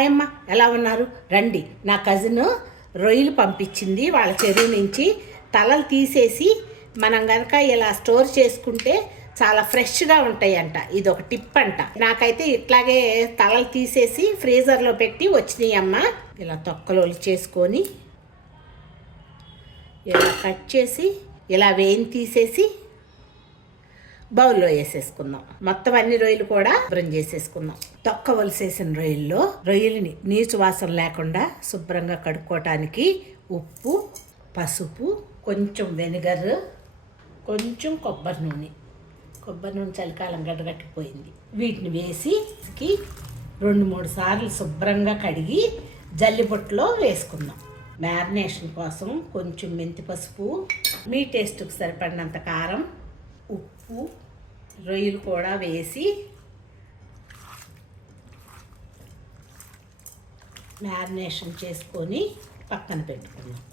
Hi అమ్మ, ఎలా ఉన్నారు? రండి. నా కజిన్ రొయ్యలు పంపించింది వాళ్ళ చెరువు నుంచి. తలలు తీసేసి మనం కనుక ఇలా స్టోర్ చేసుకుంటే చాలా ఫ్రెష్గా ఉంటాయంట. ఇది ఒక టిప్ అంట. నాకైతే ఇట్లాగే తలలు తీసేసి ఫ్రీజర్లో పెట్టి వచ్చినాయి అమ్మ. ఇలా తొక్కలు చేసుకొని ఇలా కట్ చేసి ఇలా వేయిని తీసేసి బౌల్లో వేసేసుకుందాం. మొత్తం అన్ని రొయ్యలు కూడా శుభ్రం చేసేసుకుందాం. తొక్క వలిసేసిన రొయ్యలని నీచు వాసన లేకుండా శుభ్రంగా కడుక్కోవటానికి ఉప్పు, పసుపు, కొంచెం వెనిగర్, కొంచెం కొబ్బరి నూనె చలికాలం గడ్డగట్టిపోయింది. వీటిని వేసి 2-3 సార్లు శుభ్రంగా కడిగి జల్లిబొట్టులో వేసుకుందాం. మ్యారినేషన్ కోసం కొంచెం మెంతి పసుపు, మీ టేస్ట్కి సరిపడినంత కారం, ఉప్పు, రొయ్యలు కూడా వేసి మ్యారినేషన్ చేసుకొని పక్కన పెట్టుకుందాం.